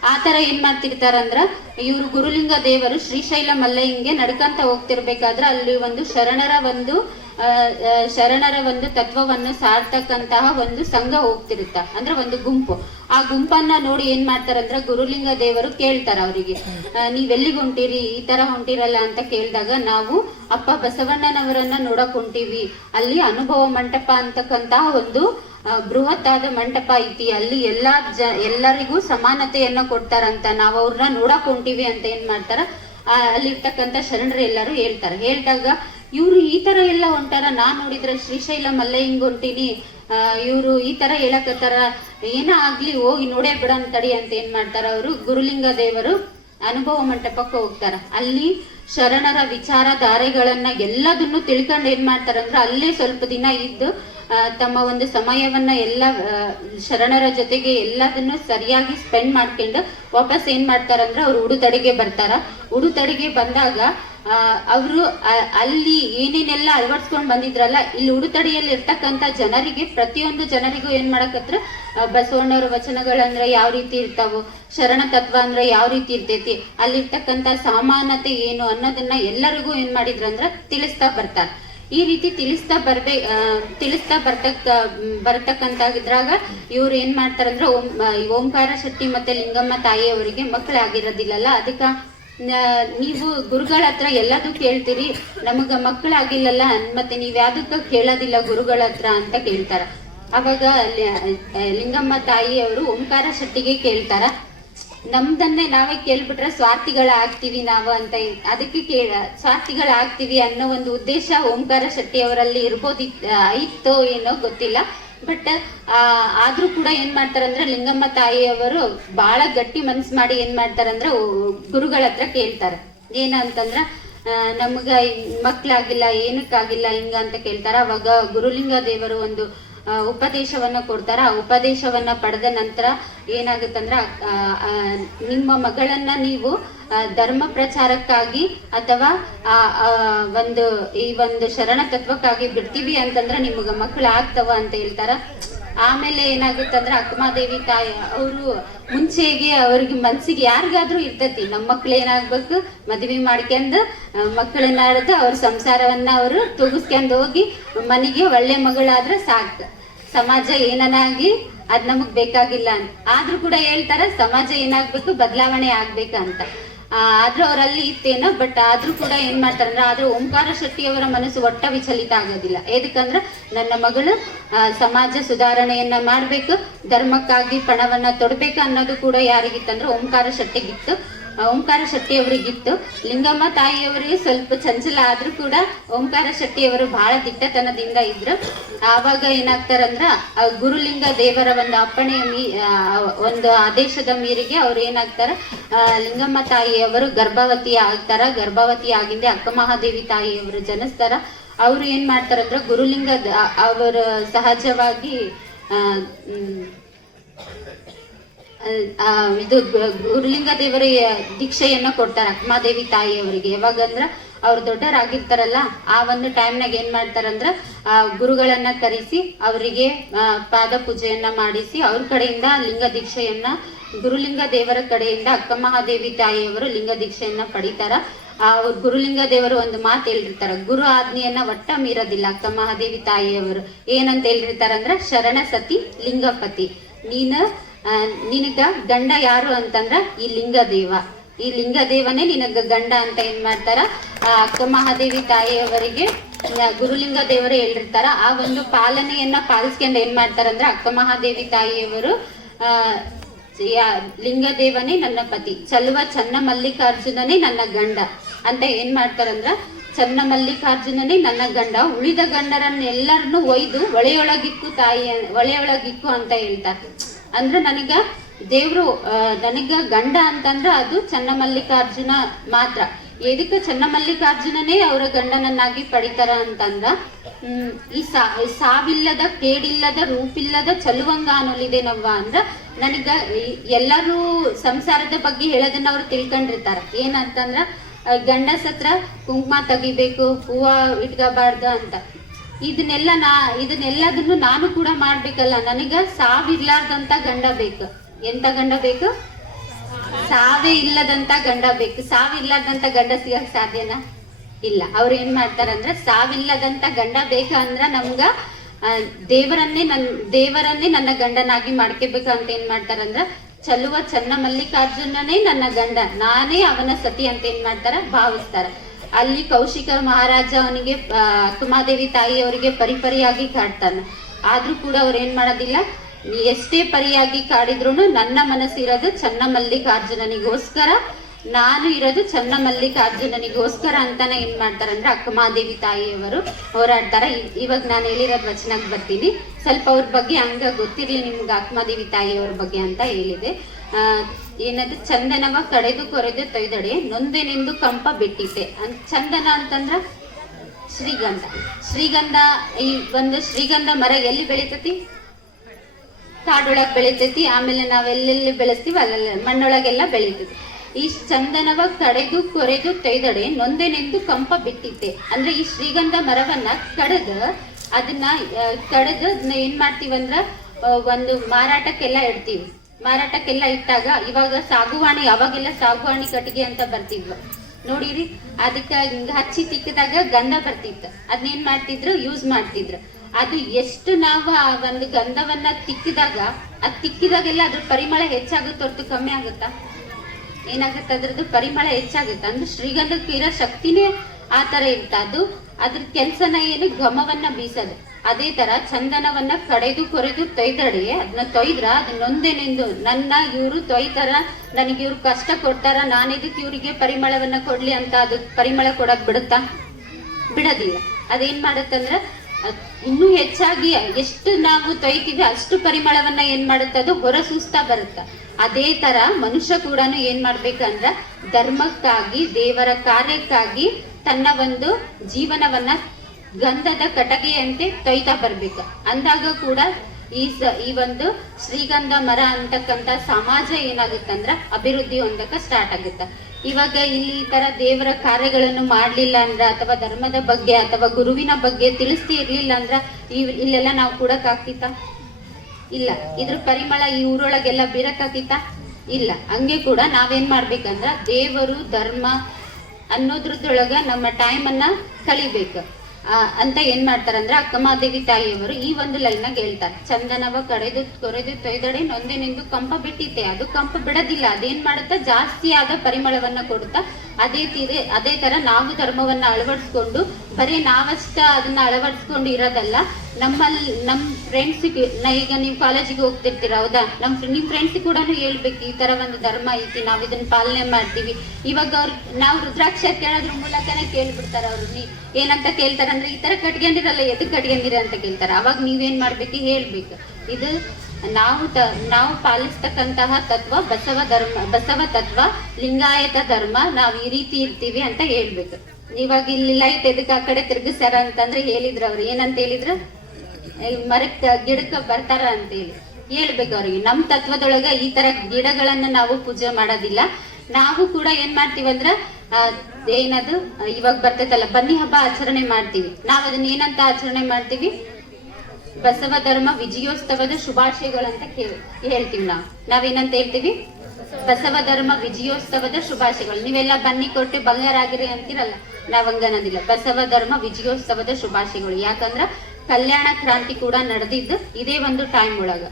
ಆತರ ಏನ್ ಮಾಡ್ತಿರ್ತಾರಂದ್ರ ಇವ್ರು ಗುರುಲಿಂಗ ದೇವರು ಶ್ರೀಶೈಲ ಮಲ್ಲಯ್ಯಂಗೆ ನಡ್ಕಂತ ಹೋಗ್ತಿರ್ಬೇಕಾದ್ರ ಅಲ್ಲಿ ಒಂದು ಶರಣರ ಒಂದು ಶರಣರ ಒಂದು ತತ್ವವನ್ನು ಸಾರ್ತಕ್ಕಂತಹ ಒಂದು ಸಂಘ ಹೋಗ್ತಿರುತ್ತ. ಅಂದ್ರೆ ಒಂದು ಗುಂಪು. ಆ ಗುಂಪನ್ನ ನೋಡಿ ಏನ್ ಮಾಡ್ತಾರಂದ್ರ ಗುರುಲಿಂಗ ದೇವರು ಕೇಳ್ತಾರ ಅವರಿಗೆ. ನೀವೆಲ್ಲಿಗೆ ಹೊಂಟಿರಿ? ಈ ತರ ಹೊಂಟಿರಲ್ಲ ಅಂತ ಕೇಳಿದಾಗ ನಾವು ಅಪ್ಪ ಬಸವಣ್ಣನವರನ್ನ ನೋಡಕ್ ಹೊಂಟಿವಿ. ಅಲ್ಲಿ ಅನುಭವ ಮಂಟಪ ಅಂತಕ್ಕಂತಹ ಒಂದು ಬೃಹತ್ ಬೃಹತ್ತಾದ ಮಂಟಪ ಐತಿ. ಅಲ್ಲಿ ಎಲ್ಲಾ ಜ, ಎಲ್ಲರಿಗೂ ಸಮಾನತೆಯನ್ನ ಕೊಡ್ತಾರಂತ. ನಾವು ಅವ್ರನ್ನ ನೋಡಕ್ ಹೊಂಟಿವಿ ಅಂತ ಏನ್ ಮಾಡ್ತಾರ? ಅಲ್ಲಿರ್ತಕ್ಕಂಥ ಶರಣರು ಎಲ್ಲರೂ ಹೇಳ್ತಾರೆ. ಹೇಳಿದಾಗ ಇವ್ರು ಈ ತರ ಎಲ್ಲ ಹೊಂಟಾರ ನಾ ನೋಡಿದ್ರೆ ಶ್ರೀಶೈಲ ಮಲ್ಲಯ್ಯಂಗ್ ಹೊಂಟಿನಿ ಇವರು ಈ ತರ ಹೇಳಕತ್ತಾರ. ಏನ ಆಗ್ಲಿ ಹೋಗಿ ನೋಡೇ ಬಿಡೋಣ ತಡಿ ಅಂತ ಏನ್ ಮಾಡ್ತಾರ ಅವರು? ಗುರುಲಿಂಗ ದೇವರು ಅನುಭವ ಮಂಟಪಕ್ಕೆ ಹೋಗ್ತಾರ. ಅಲ್ಲಿ ಶರಣರ ವಿಚಾರಧಾರೆಗಳನ್ನ ಎಲ್ಲದನ್ನು ತಿಳ್ಕೊಂಡು ಏನ್ ಮಾಡ್ತಾರಂದ್ರ ಅಲ್ಲೇ ಸ್ವಲ್ಪ ದಿನ ಇದ್ದು ತಮ್ಮ ಒಂದು ಸಮಯವನ್ನ ಎಲ್ಲ ಶರಣರ ಜೊತೆಗೆ ಎಲ್ಲದನ್ನು ಸರಿಯಾಗಿ ಸ್ಪೆಂಡ್ ಮಾಡ್ಕೊಂಡು ವಾಪಸ್ ಏನ್ ಮಾಡ್ತಾರಂದ್ರ ಅವ್ರು ಉಡುತಡಿಗೆ ಬರ್ತಾರ. ಉಡುತಡಿಗೆ ಬಂದಾಗ ಅವರು ಅಲ್ಲಿ ಏನೇನೆಲ್ಲ ಅಳವಡಿಸ್ಕೊಂಡ್ ಬಂದಿದ್ರಲ್ಲ, ಇಲ್ಲಿ ಉಡುತಡಿಯಲ್ಲಿ ಇರ್ತಕ್ಕಂತ ಜನರಿಗೆ, ಪ್ರತಿಯೊಂದು ಜನರಿಗೂ ಏನ್ ಮಾಡಕತ್ರ ಬಸವಣ್ಣವ್ರ ವಚನಗಳಂದ್ರೆ ಯಾವ ರೀತಿ ಇರ್ತಾವೋ, ಶರಣ ತತ್ವ ಅಂದ್ರೆ ಯಾವ ರೀತಿ ಇರ್ತೈತಿ, ಅಲ್ಲಿರ್ತಕ್ಕಂಥ ಸಮಾನತೆ ಏನು ಅನ್ನೋದನ್ನ ಎಲ್ಲರಿಗೂ ಏನ್ ಮಾಡಿದ್ರಂದ್ರ ತಿಳಿಸ್ತಾ ಬರ್ತಾರ. ಈ ರೀತಿ ತಿಳಿಸ್ತಾ ಬರ್ಬೇ ತಿಳಿಸ್ತಾ ಬರ್ತಕ್ಕ, ಬರ್ತಕ್ಕಂತಾಗಿದ್ರಾಗ ಇವ್ರು ಏನ್ ಮಾಡ್ತಾರಂದ್ರ ಓಂ ಓಂಕಾರ ಶೆಟ್ಟಿ ಮತ್ತೆ ಲಿಂಗಮ್ಮ ತಾಯಿ ಅವರಿಗೆ ಮಕ್ಕಳಾಗಿರೋದಿಲ್ಲಲ್ಲ ಅದಕ್ಕ ನೀವು ಗುರುಗಳ ಹತ್ರ ಎಲ್ಲದೂ ಕೇಳ್ತೀರಿ, ನಮಗ ಮಕ್ಕಳಾಗಿಲ್ಲಲ್ಲ, ಮತ್ತೆ ನೀವ್ ಯಾವ್ದಕ್ಕ ಕೇಳೋದಿಲ್ಲ ಗುರುಗಳ ಹತ್ರ ಅಂತ ಕೇಳ್ತಾರ. ಅವಾಗ ಲಿಂಗಮ್ಮ ತಾಯಿ ಅವರು ಓಂಕಾರ ಶೆಟ್ಟಿಗೆ ಕೇಳ್ತಾರ. ನಮ್ದನ್ನೇ ನಾವೇ ಕೇಳ್ಬಿಟ್ರೆ ಸ್ವಾರ್ಥಿಗಳ ಆಗ್ತೀವಿ ನಾವು ಅಂತ ಅದಕ್ಕೆ ಕೇಳ ಸ್ವಾರ್ಥಿಗಳ ಆಗ್ತೀವಿ ಅನ್ನೋ ಒಂದು ಉದ್ದೇಶ ಓಂಕಾರ ಶೆಟ್ಟಿ ಅವರಲ್ಲಿ ಇರ್ಬೋದಿತ್ತು ಐತೋ ಏನೋ ಗೊತ್ತಿಲ್ಲ. ಬಟ್ ಆದ್ರೂ ಕೂಡ ಏನ್ ಮಾಡ್ತಾರಂದ್ರೆ ಲಿಂಗಮ್ಮ ತಾಯಿಯವರು ಬಹಳ ಗಟ್ಟಿ ಮನ್ಸ್ ಮಾಡಿ ಏನ್ ಮಾಡ್ತಾರಂದ್ರೆ ಗುರುಗಳ ಹತ್ರ ಕೇಳ್ತಾರೆ. ಏನಂತಂದ್ರ ನಮ್ಗ ಮಕ್ಳಾಗಿಲ್ಲ, ಏನಕ್ಕಾಗಿಲ್ಲ, ಹಿಂಗ ಅಂತ ಕೇಳ್ತಾರ. ಅವಾಗ ಗುರುಲಿಂಗ ದೇವರು ಒಂದು ಉಪದೇಶವನ್ನ ಕೊಡ್ತಾರ. ಆ ಉಪದೇಶವನ್ನ ಪಡೆದ ನಂತರ ಏನಾಗುತ್ತಂದ್ರ ನಿಮ್ಮ ಮಗಳನ್ನ ನೀವು ಧರ್ಮ ಪ್ರಚಾರಕ್ಕಾಗಿ ಅಥವಾ ಆ, ಒಂದು ಈ ಒಂದು ಶರಣ ತತ್ವಕ್ಕಾಗಿ ಬಿಡ್ತೀವಿ ಅಂತಂದ್ರ ನಿಮ್ಗ ಮಕ್ಕಳು ಆಗ್ತವ ಅಂತ ಹೇಳ್ತಾರ. ಆಮೇಲೆ ಏನಾಗುತ್ತಂದ್ರೆ ಅಕ್ಕಮಾದೇವಿ ತಾಯಿ ಅವರು ಮುಂಚೆಗೆ ಅವ್ರಿಗೆ ಮನ್ಸಿಗೆ ಯಾರಿಗಾದ್ರೂ ಇರ್ತೈತಿ, ನಮ್ಮ ಮಕ್ಳು ಏನಾಗ್ಬೇಕು, ಮದುವೆ ಮಾಡ್ಕೊಂಡು ಮಕ್ಕಳನ್ನ ಆಡ್ದು ಅವ್ರ ಸಂಸಾರವನ್ನ ಅವರು ತುಗಿಸ್ಕೊಂಡು ಹೋಗಿ ಮನೆಗೆ ಒಳ್ಳೆ ಮಗಳಾದ್ರೆ ಸಾಕು. ಸಮಾಜ ಏನನಾಗಿ ಅದ್ ನಮಗ್ ಬೇಕಾಗಿಲ್ಲ ಅಂತ. ಆದ್ರೂ ಕೂಡ ಹೇಳ್ತಾರ, ಸಮಾಜ ಏನಾಗ್ಬೇಕು, ಬದಲಾವಣೆ ಆಗ್ಬೇಕಂತ ಆದ್ರೂ ಅವರಲ್ಲಿ ಇತ್ತೇನೋ ಬಟ್ ಆದ್ರೂ ಕೂಡ ಏನ್ ಮಾಡ್ತಾರಂದ್ರೆ ಆದ್ರೆ ಓಂಕಾರ ಶೆಟ್ಟಿ ಅವರ ಮನಸ್ಸು ಒಟ್ಟ ವಿಚಲಿತ ಆಗೋದಿಲ್ಲ. ಏದಕ್ಕಂದ್ರ ನನ್ನ ಮಗಳು ಸಮಾಜ ಸುಧಾರಣೆಯನ್ನ ಮಾಡ್ಬೇಕು, ಧರ್ಮಕ್ಕಾಗಿ ಪಣವನ್ನ ತೊಡ್ಬೇಕು ಅನ್ನೋದು ಕೂಡ ಯಾರಿಗಿತ್ತಂದ್ರೆ ಓಂಕಾರ ಶೆಟ್ಟಿಗಿತ್ತು ಓಂಕಾರ ಶೆಟ್ಟಿ ಅವರಿಗಿತ್ತು ಲಿಂಗಮ್ಮ ತಾಯಿಯವರಿಗೆ ಸ್ವಲ್ಪ ಚಂಚಲ ಆದ್ರೂ ಕೂಡ ಓಂಕಾರ ಶೆಟ್ಟಿಯವರು ಬಹಳ ದಿಟ್ಟತನದಿಂದ ಇದ್ರು. ಆವಾಗ ಏನಾಗ್ತಾರಂದ್ರ ಗುರುಲಿಂಗ ದೇವರ ಒಂದು ಅಪ್ಪಣೆಯ ಮೀ ಒಂದು ಆದೇಶದ ಮೀರಿಗೆ ಅವ್ರು ಏನಾಗ್ತಾರ ಲಿಂಗಮ್ಮ ತಾಯಿಯವರು ಗರ್ಭವತಿ ಆಗ್ತಾರ. ಗರ್ಭವತಿ ಆಗಿಂದೆ ಅಕ್ಕ ಮಹಾದೇವಿ ತಾಯಿಯವರು ಜನಿಸ್ತಾರ. ಅವ್ರು ಏನ್ ಮಾಡ್ತಾರಂದ್ರ ಗುರುಲಿಂಗ ಅವರ ಸಹಜವಾಗಿ ಆ, ಇದು ಗುರುಲಿಂಗ ದೇವರ ದೀಕ್ಷೆಯನ್ನ ಕೊಡ್ತಾರೆ, ಅಕ್ಮಾದೇವಿ ತಾಯಿಯವರಿಗೆ. ಯಾವಾಗಂದ್ರ ಅವ್ರು ದೊಡ್ಡರಾಗಿರ್ತಾರಲ್ಲ, ಆ ಒಂದು ಟೈಮ್ನಾಗ ಏನ್ ಮಾಡ್ತಾರಂದ್ರ, ಆ, ಗುರುಗಳನ್ನ ಕರೆಸಿ, ಅವರಿಗೆ ಪಾದ ಪೂಜೆಯನ್ನ ಮಾಡಿಸಿ, ಅವ್ರ ಕಡೆಯಿಂದ ಲಿಂಗ ದೀಕ್ಷೆಯನ್ನ, ಗುರುಲಿಂಗ ದೇವರ ಕಡೆಯಿಂದ ಅಕ್ಕ ಮಹಾದೇವಿ ತಾಯಿಯವರು ಲಿಂಗ ದೀಕ್ಷೆಯನ್ನ ಪಡಿತಾರ. ಆ, ಅವ್ರ್ ಗುರುಲಿಂಗ ದೇವರು ಒಂದು ಮಾತು ಹೇಳಿರ್ತಾರ ಗುರು ಆಜ್ಞೆಯನ್ನ ಒಟ್ಟ ಮೀರೋದಿಲ್ಲ ಅಕ್ಕ ಮಹಾದೇವಿ ತಾಯಿಯವರು. ಏನಂತ ಹೇಳಿರ್ತಾರಂದ್ರ ಶರಣ ಸತಿ ಲಿಂಗಪತಿ. ನೀನು ನಿನಗ ಗಂಡ ಯಾರು ಅಂತಂದ್ರ ಈ ಲಿಂಗದೇವ. ಈ ಲಿಂಗದೇವನೇ ನಿನಗ ಗಂಡ ಅಂತ ಏನ್ ಮಾಡ್ತಾರ? ಆ, ಅಕ್ಕ ಮಹಾದೇವಿ ತಾಯಿಯವರಿಗೆ ಗುರುಲಿಂಗ ದೇವರು ಹೇಳಿರ್ತಾರ. ಆ ಒಂದು ಪಾಲನೆಯನ್ನ ಪಾಲಿಸ್ಕೊಂಡು ಏನ್ ಮಾಡ್ತಾರಂದ್ರ ಅಕ್ಕ ಮಹಾದೇವಿ ತಾಯಿಯವರು, ಆ ಲಿಂಗದೇವನೇ ನನ್ನ ಪತಿ. ಚಲುವ ಚನ್ನ ಮಲ್ಲಿಕಾರ್ಜುನನೇ ನನ್ನ ಗಂಡ. ಅಂತ ಏನ್ ಮಾಡ್ತಾರಂದ್ರ ಚನ್ನ ಮಲ್ಲಿಕಾರ್ಜುನನೇ ನನ್ನ ಗಂಡ. ಉಳಿದ ಗಂಡರನ್ನೆಲ್ಲರನ್ನು ಒಯ್ದು ಒಳೆಯೊಳಗಿಕ್ಕು ತಾಯಿ ಒಳೆಯೊಳಗಿಕ್ಕು ಅಂತ ಹೇಳ್ತಾರೆ. ಅಂದ್ರೆ ನನಗ ದೇವ್ರು ನನಗೆ ಗಂಡ ಅಂತಂದ್ರ ಅದು ಚನ್ನಮಲ್ಲಿಕಾರ್ಜುನ ಮಾತ್ರ. ಎದಕ್ಕೆ ಚನ್ನಮಲ್ಲಿಕಾರ್ಜುನನೇ ಅವರ ಗಂಡನನ್ನಾಗಿ ಪಡಿತಾರ ಅಂತಂದ್ರ ಈ ಸಾ ಸಾವಿಲ್ಲದ, ಕೇಡಿಲ್ಲದ, ರೂಪಿಲ್ಲದ ಚಲುವಂಗ ಅನ್ನೋಲಿದೇನವ್ವ ಅಂದ್ರ ನನಗ ಎಲ್ಲರೂ ಸಂಸಾರದ ಬಗ್ಗೆ ಹೇಳೋದನ್ನ ಅವ್ರು ತಿಳ್ಕೊಂಡಿರ್ತಾರ. ಏನಂತಂದ್ರ ಗಂಡಸತ್ರ ಕುಂಕುಮ ತೆಗಿಬೇಕು, ಹೂವ ಇಟ್ಕೋಬಾರ್ದು ಅಂತ. ಇದನ್ನೆಲ್ಲ ನಾ, ಇದನ್ನೆಲ್ಲದನ್ನು ನಾನು ಕೂಡ ಮಾಡ್ಬೇಕಲ್ಲ. ನನಗ ಸಾವಿರ್ಲಾರ್ದಂತ ಗಂಡ ಬೇಕು. ಎಂತ ಗಂಡ ಬೇಕು? ಸಾವೇ ಇಲ್ಲದಂತ ಗಂಡ ಬೇಕು. ಸಾವಿಲ್ಲದಂತ ಗಂಡ ಸಿಗಕ್ ಸಾಧ್ಯನಾ? ಇಲ್ಲ. ಅವ್ರು ಏನ್ ಮಾಡ್ತಾರಂದ್ರ ಸಾವಿಲ್ಲದಂತ ಗಂಡ ಬೇಕಂದ್ರ ನಮ್ಗ ದೇವರನ್ನೇ ನನ್, ದೇವರನ್ನೇ ನನ್ನ ಗಂಡನಾಗಿ ಮಾಡ್ಕೋಬೇಕು ಅಂತ ಏನ್ ಮಾಡ್ತಾರಂದ್ರ, ಚಲುವ ಚನ್ನ ಮಲ್ಲಿಕಾರ್ಜುನನೇ ನನ್ನ ಗಂಡ. ನಾನೇ ಅವನ ಸತಿ ಅಂತ ಏನ್ ಮಾಡ್ತಾರ? ಭಾವಿಸ್ತಾರ. ಅಲ್ಲಿ ಕೌಶಿಕ ಮಹಾರಾಜ ಅವನಿಗೆ ತುಮಾದೇವಿ ತಾಯಿ ಅವರಿಗೆ ಪರಿಪರಿಯಾಗಿ ಕಾಡ್ತಾನ. ಆದ್ರೂ ಕೂಡ ಅವ್ರು ಏನ್ ಮಾಡೋದಿಲ್ಲ. ಎಷ್ಟೇ ಪರಿಯಾಗಿ ಕಾಡಿದ್ರು ನನ್ನ ಮನಸ್ಸಿರೋದು ಚನ್ನ ಮಲ್ಲಿಕಾರ್ಜುನನಿಗೋಸ್ಕರ ನಾನು ಇರೋದು ಚನ್ನ ಮಲ್ಲಿಕಾರ್ಜುನನಿಗೋಸ್ಕರ ಅಂತಾನೆ ಏನ್ ಮಾಡ್ತಾರಂದ್ರೆ ಅಕ್ಕಮಾದೇವಿ ತಾಯಿಯವರು ಹೋರಾಡ್ತಾರ. ಇವಾಗ ನಾನು ಹೇಳಿರೋ ವಚನಕ್ಕೆ ಬರ್ತೀನಿ. ಸ್ವಲ್ಪ ಅವ್ರ ಬಗ್ಗೆ ಹಂಗ ಗೊತ್ತಿರ್ಲಿ ನಿಮ್ಗೆ ಅಕ್ಕಮಾದೇವಿ ತಾಯಿಯವ್ರ ಬಗ್ಗೆ ಅಂತ ಹೇಳಿದೆ. ಏನದು? ಚಂದನವ ಕಡೆದು ಕೊರೆದು ತೊಯ್ದಡೆ, ನೊಂದೆನೆಂದು ಕಂಪ ಬಿಟ್ಟಿದ್ದೆ ಅಂತ ಚಂದನ ಅಂತಂದ್ರ ಶ್ರೀಗಂಧ. ಶ್ರೀಗಂಧ, ಈ ಒಂದು ಶ್ರೀಗಂಧ ಮರ ಎಲ್ಲಿ ಬೆಳಿತೈತಿ? ಕಾಡೊಳಗ್ ಬೆಳಿತೈತಿ. ಆಮೇಲೆ ನಾವೆಲ್ಲೆಲ್ಲಿ ಬೆಳೆಸ್ತೀವಿ ಅಲ್ಲೆಲ್ಲ ಮಣ್ಣೊಳಗೆಲ್ಲ ಬೆಳಿತೈತಿ. ಈ ಚಂದನವ ಕಡೆದು ಕೊರೆದು ತೊಯ್ದಡೆ, ನೊಂದೆನೆಂದು ಕಂಪ ಬಿಟ್ಟಿತ್ತೆ ಅಂದ್ರೆ ಈ ಶ್ರೀಗಂಧ ಮರವನ್ನ ಕಡದ ಅದನ್ನ ಕಡೆದು ಅದನ್ನ ಏನ್ ಮಾಡ್ತೀವಂದ್ರ ಒಂದು ಮಾರಾಟಕ್ಕೆಲ್ಲ ಇಡ್ತೀವಿ. ಮಾರಾಟಕ್ಕೆಲ್ಲ ಇಟ್ಟಾಗ ಇವಾಗ ಸಾಗುವಾಣಿ, ಅವಾಗೆಲ್ಲ ಸಾಗುವಾಣಿ ಕಟ್ಟಿಗೆ ಅಂತ ಬರ್ತಿದ್ವು. ನೋಡಿರಿ, ಅದಕ್ಕೆ ಹಿಂಗ ಹಚ್ಚಿ ತಿಕ್ಕಿದಾಗ ಗಂಧ ಬರ್ತಿತ್ತು. ಅದನ್ನೇನ್ ಮಾಡ್ತಿದ್ರು? ಯೂಸ್ ಮಾಡ್ತಿದ್ರು. ಅದು ಎಷ್ಟು ನಾವು ಆ ಒಂದು ಗಂಧವನ್ನ ತಿಕ್ಕಿದಾಗ, ಅದ್ ತಿಕ್ಕಿದಾಗೆಲ್ಲ ಅದ್ರ ಪರಿಮಳ ಹೆಚ್ಚಾಗುತ್ತೆ ಹೊರತು ಕಮ್ಮಿ ಆಗುತ್ತಾ? ಏನಾಗುತ್ತೆ ಅದ್ರದ್ದು ಪರಿಮಳ ಹೆಚ್ಚಾಗುತ್ತೆ? ಅಂದ್ರೆ ಶ್ರೀಗಂಧಕ್ಕೆ ಇರೋ ಶಕ್ತಿನೇ ಆ ತರ ಇರುತ್ತೆ ಅದು ಅದ್ರ ಕೆಲ್ಸನ ಏನು ಘಮವನ್ನ ಬೀಸೋದು. ಅದೇ ತರ ಚಂದನವನ್ನ ಕಡೆದು ಕೊರೆದು ತೊಯ್ದಡಿ ಅದನ್ನ ತೊಯ್ದ್ರ ಅದನ್ನೊಂದೇನೆಂದು ನೊಂದೆನೆಂದು ನನ್ನ ಇವರು ತೊಯ್ತಾರ, ನನಗೆ ಇವ್ರು ಕಷ್ಟ ಕೊಡ್ತಾರ ನಾನಿದಕ್ಕೆ ಇವರಿಗೆ ಪರಿಮಳವನ್ನ ಕೊಡ್ಲಿ ಅಂತ ಅದು ಪರಿಮಳ ಕೊಡಕ್ ಬಿಡುತ್ತಾ? ಬಿಡೋದಿಲ್ಲ. ಅದೇನ್ ಮಾಡತ್ತಂದ್ರ ಇನ್ನೂ ಹೆಚ್ಚಾಗಿ ಎಷ್ಟು ನಾವು ತೊಯ್ತೀವಿ ಅಷ್ಟು ಪರಿಮಳವನ್ನ ಏನ್ ಮಾಡುತ್ತೆ, ಅದು ಹೊರ ಸೂಸ್ತಾ ಬರುತ್ತ? ಅದೇ ತರ ಮನುಷ್ಯ ಕೂಡ ಏನ್ ಮಾಡ್ಬೇಕಂದ್ರ, ಧರ್ಮಕ್ಕಾಗಿ, ದೇವರ ಕಾರ್ಯಕ್ಕಾಗಿ ತನ್ನ ಒಂದು ಜೀವನವನ್ನ ಗಂಧದ ಕಟಗೆಯಂತೆ ತೊಯ್ತಾ ಬರ್ಬೇಕು. ಅಂದಾಗ ಕೂಡ ಈ ಸ, ಈ ಒಂದು ಶ್ರೀಗಂಧ ಮರ ಅಂತಕ್ಕಂಥ ಸಮಾಜ ಏನಾಗುತ್ತಂದ್ರ ಅಭಿವೃದ್ಧಿ ಹೊಂದಕ ಸ್ಟಾರ್ಟ್ ಆಗುತ್ತೆ. ಇವಾಗ ಇಲ್ಲಿ ಈ ತರ ದೇವರ ಕಾರ್ಯಗಳನ್ನು ಮಾಡಲಿಲ್ಲ ಅಂದ್ರ ಅಥವಾ ಧರ್ಮದ ಬಗ್ಗೆ ಅಥವಾ ಗುರುವಿನ ಬಗ್ಗೆ ತಿಳಿಸ್ತಿ ಇರ್ಲಿಲ್ಲ ಅಂದ್ರ ಇಲ್ಲೆಲ್ಲ ನಾವು ಕೂಡಕ್ ಆಗ್ತಿತ್ತ? ಇಲ್ಲ. ಇದ್ರ ಪರಿಮಳ ಈ ಊರೊಳಗೆಲ್ಲ ಬೀರಕ್ಕಾಗ್ತಿತ್ತ ಇಲ್ಲ. ಹಂಗೆ ಕೂಡ ನಾವೇನ್ ಮಾಡ್ಬೇಕಂದ್ರ ದೇವರು, ಧರ್ಮ ಅನ್ನೋದ್ರದೊಳಗ ನಮ್ಮ ಟೈಮ್ ಅನ್ನ ಕಳಿಬೇಕು. ಅಂತ ಏನ್ ಮಾಡ್ತಾರಂದ್ರೆ ಅಕ್ಕಮಾದೇವಿ ತಾಯಿಯವರು ಈ ಒಂದು ಲೈನ್ ಹೇಳ್ತಾರೆ ಚಂದನವ ಕಡೆದು ಕೊರೆದು ತೊಯ್ದಡೆ ನೊಂದೆನೆಂದು ಕಂಪ ಬಿಟ್ಟಿತ್ತೆ ಅದು ಕಂಪ ಬಿಡೋದಿಲ್ಲ. ಅದೇನ್ ಮಾಡುತ್ತಾ? ಜಾಸ್ತಿಯಾದ ಪರಿಮಳವನ್ನ ಕೊಡುತ್ತಾ ಅದೇ ತೀರೆ, ಅದೇ ತರ ನಾವು ಧರ್ಮವನ್ನ ಅಳವಡಿಸ್ಕೊಂಡು, ಬರೀ ನಾವಷ್ಟ ಅದನ್ನ ಅಳವಡಿಸ್ಕೊಂಡು ಇರೋದಲ್ಲ ನಮ್ಮಲ್ಲಿ ನಮ್ ಫ್ರೆಂಡ್ಸಿಗೆ ಈಗ ನೀವು ಕಾಲೇಜಿಗೆ ಹೋಗ್ತಿರ್ತೀರ, ಹೌದಾ? ನಮ್ ನಿಮ್ ಫ್ರೆಂಡ್ಸ್ ಕೂಡ ಹೇಳ್ಬೇಕು, ಈ ತರ ಒಂದು ಧರ್ಮ ಐತಿ ನಾವ್ ಇದನ್ನ ಪಾಲನೆ ಮಾಡ್ತೀವಿ. ಇವಾಗ ಅವ್ರ, ನಾವು ರುದ್ರಾಕ್ಷ ಕೇಳೋದ್ರ ಮೂಲಕನೇ ಕೇಳ್ಬಿಡ್ತಾರ ಅವ್ರು ಏನಂತ ಕೇಳ್ತಾರಂದ್ರೆ, ಈ ತರ ಕಟ್ಕೊಂಡಿರಲ್ಲ ಎದಕ್ ಕಟ್ಕೊಂಡಿರ ಅಂತ ಕೇಳ್ತಾರ. ಅವಾಗ ನೀವೇನ್ ಮಾಡ್ಬೇಕು, ಹೇಳ್ಬೇಕು. ಇದು ನಾವು ತ- ನಾವು ಪಾಲಿಸ್ತಕ್ಕಂತಹ ತತ್ವ, ಬಸವ ಧರ್ಮ, ಬಸವ ತತ್ವ, ಲಿಂಗಾಯತ ಧರ್ಮ, ನಾವು ಈ ರೀತಿ ಇರ್ತೀವಿ ಅಂತ ಹೇಳ್ಬೇಕು. ಇವಾಗ ಇಲ್ಲಿ ಲೈಟ್ ಎದಕ್ಕೆ ಆ ಕಡೆ ತಿರ್ಗಿಸ್ಯಾರ ಅಂತಂದ್ರೆ ಹೇಳಿದ್ರು ಅವ್ರು. ಏನಂತ ಹೇಳಿದ್ರು? ಮರಕ್ಕೆ ಗಿಡಕ್ಕ ಬರ್ತಾರ ಅಂತ ಹೇಳಿ. ಹೇಳ್ಬೇಕು ಅವ್ರಿಗೆ. ನಮ್ಮ ತತ್ವದೊಳಗ ಈ ತರ ಗಿಡಗಳನ್ನ ನಾವು ಪೂಜೆ ಮಾಡೋದಿಲ್ಲ. ನಾವು ಕೂಡ ಏನ್ ಮಾಡ್ತೀವಂದ್ರ ಏನದು? ಇವಾಗ ಬರ್ತೈತಲ್ಲ, ಬನ್ನಿ ಹಬ್ಬ ಆಚರಣೆ ಮಾಡ್ತೀವಿ. ನಾವ್ ಅದನ್ನ ಏನಂತ ಆಚರಣೆ ಮಾಡ್ತೀವಿ? ಬಸವ ಧರ್ಮ ವಿಜಯೋತ್ಸವದ ಶುಭಾಶಯಗಳಂತ ಅಂತ ಹೇಳ್ತೀವಿ ನಾವು. ನಾವೇನಂತ ಹೇಳ್ತೀವಿ? ಬಸವ ಧರ್ಮ ವಿಜಯೋತ್ಸವದ ಶುಭಾಶಯಗಳು. ನೀವೆಲ್ಲ ಬನ್ನಿ ಕೊಟ್ಟು ಬಂಗಾರ ಆಗಿರಿ ಅಂತೀರಲ್ಲ, ನಾವ್ ಹಂಗನ್ನೋದಿಲ್ಲ ಬಸವ ಧರ್ಮ ವಿಜಯೋತ್ಸವದ ಶುಭಾಶಯಗಳು. ಯಾಕಂದ್ರ ಕಲ್ಯಾಣ ಕ್ರಾಂತಿ ಕೂಡ ನಡೆದಿದ್ದು ಇದೇ ಒಂದು ಟೈಮ್ ಒಳಗ.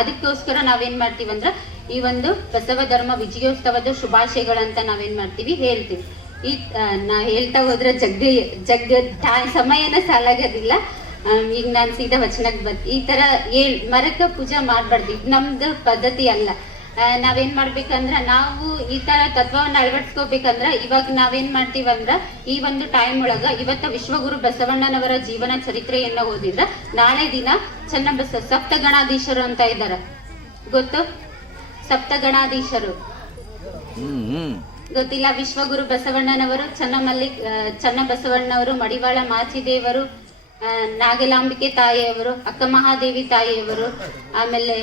ಅದಕ್ಕೋಸ್ಕರ ನಾವೇನ್ ಮಾಡ್ತೀವಿ ಅಂದ್ರ, ಈ ಒಂದು ಬಸವ ಧರ್ಮ ವಿಜಯೋತ್ಸವದ ಶುಭಾಶಯಗಳಂತ ನಾವೇನ್ ಮಾಡ್ತೀವಿ ಹೇಳ್ತೀವಿ. ಈ ನಾ ಹೇಳ್ತಾ ಹೋದ್ರೆ ಜಗ್ಗ ಜಗ್ಗ ಸಮಯನ ಸಾಲಾಗೋದಿಲ್ಲ. ಈಗ ನಾನು ಸೀದಾ ವಚನಕ್ಕೆ ಬಂದ್ ಈ ತರ ಏಳ್ ಮರಕ್ಕೆ ಪೂಜೆ ಮಾಡ್ಬಾರ್ದು. ಇದು ನಮ್ದು ಪದ್ಧತಿ ಅಲ್ಲ. ನಾವೇನ್ ಮಾಡ್ಬೇಕಂದ್ರ ನಾವು ಈ ತರ ತತ್ವವನ್ನ ಅಳವಡಿಸ್ಕೋಬೇಕಂದ್ರ ಇವಾಗ ನಾವೇನ್ ಮಾಡ್ತೀವಂದ್ರ ಈ ಒಂದು ಟೈಮ್ ಒಳಗ ಇವತ್ತ ವಿಶ್ವಗುರು ಬಸವಣ್ಣನವರ ಜೀವನ ಚರಿತ್ರೆಯನ್ನ ಓದಿದ್ರ ನಾಳೆ ದಿನ ಚನ್ನಬಸ ಸಪ್ತಗಣಾಧೀಶರು ಅಂತ ಇದ್ದಾರೆ ಗೊತ್ತು? ಸಪ್ತ ಗಣಾಧೀಶರು ಗೊತ್ತಿಲ್ಲ? ವಿಶ್ವಗುರು ಬಸವಣ್ಣನವರು ಚನ್ನಮಲ್ಲಿ ಚನ್ನಬಸವಣ್ಣವರು ಚನ್ನ ಬಸವಣ್ಣವರು ಮಡಿವಾಳ ಮಾಚಿದೇವರು ನಾಗಲಾಂಬಿಕೆ ತಾಯಿಯವರು, ಅಕ್ಕ ಮಹಾದೇವಿ ತಾಯಿಯವರು, ಆಮೇಲೆ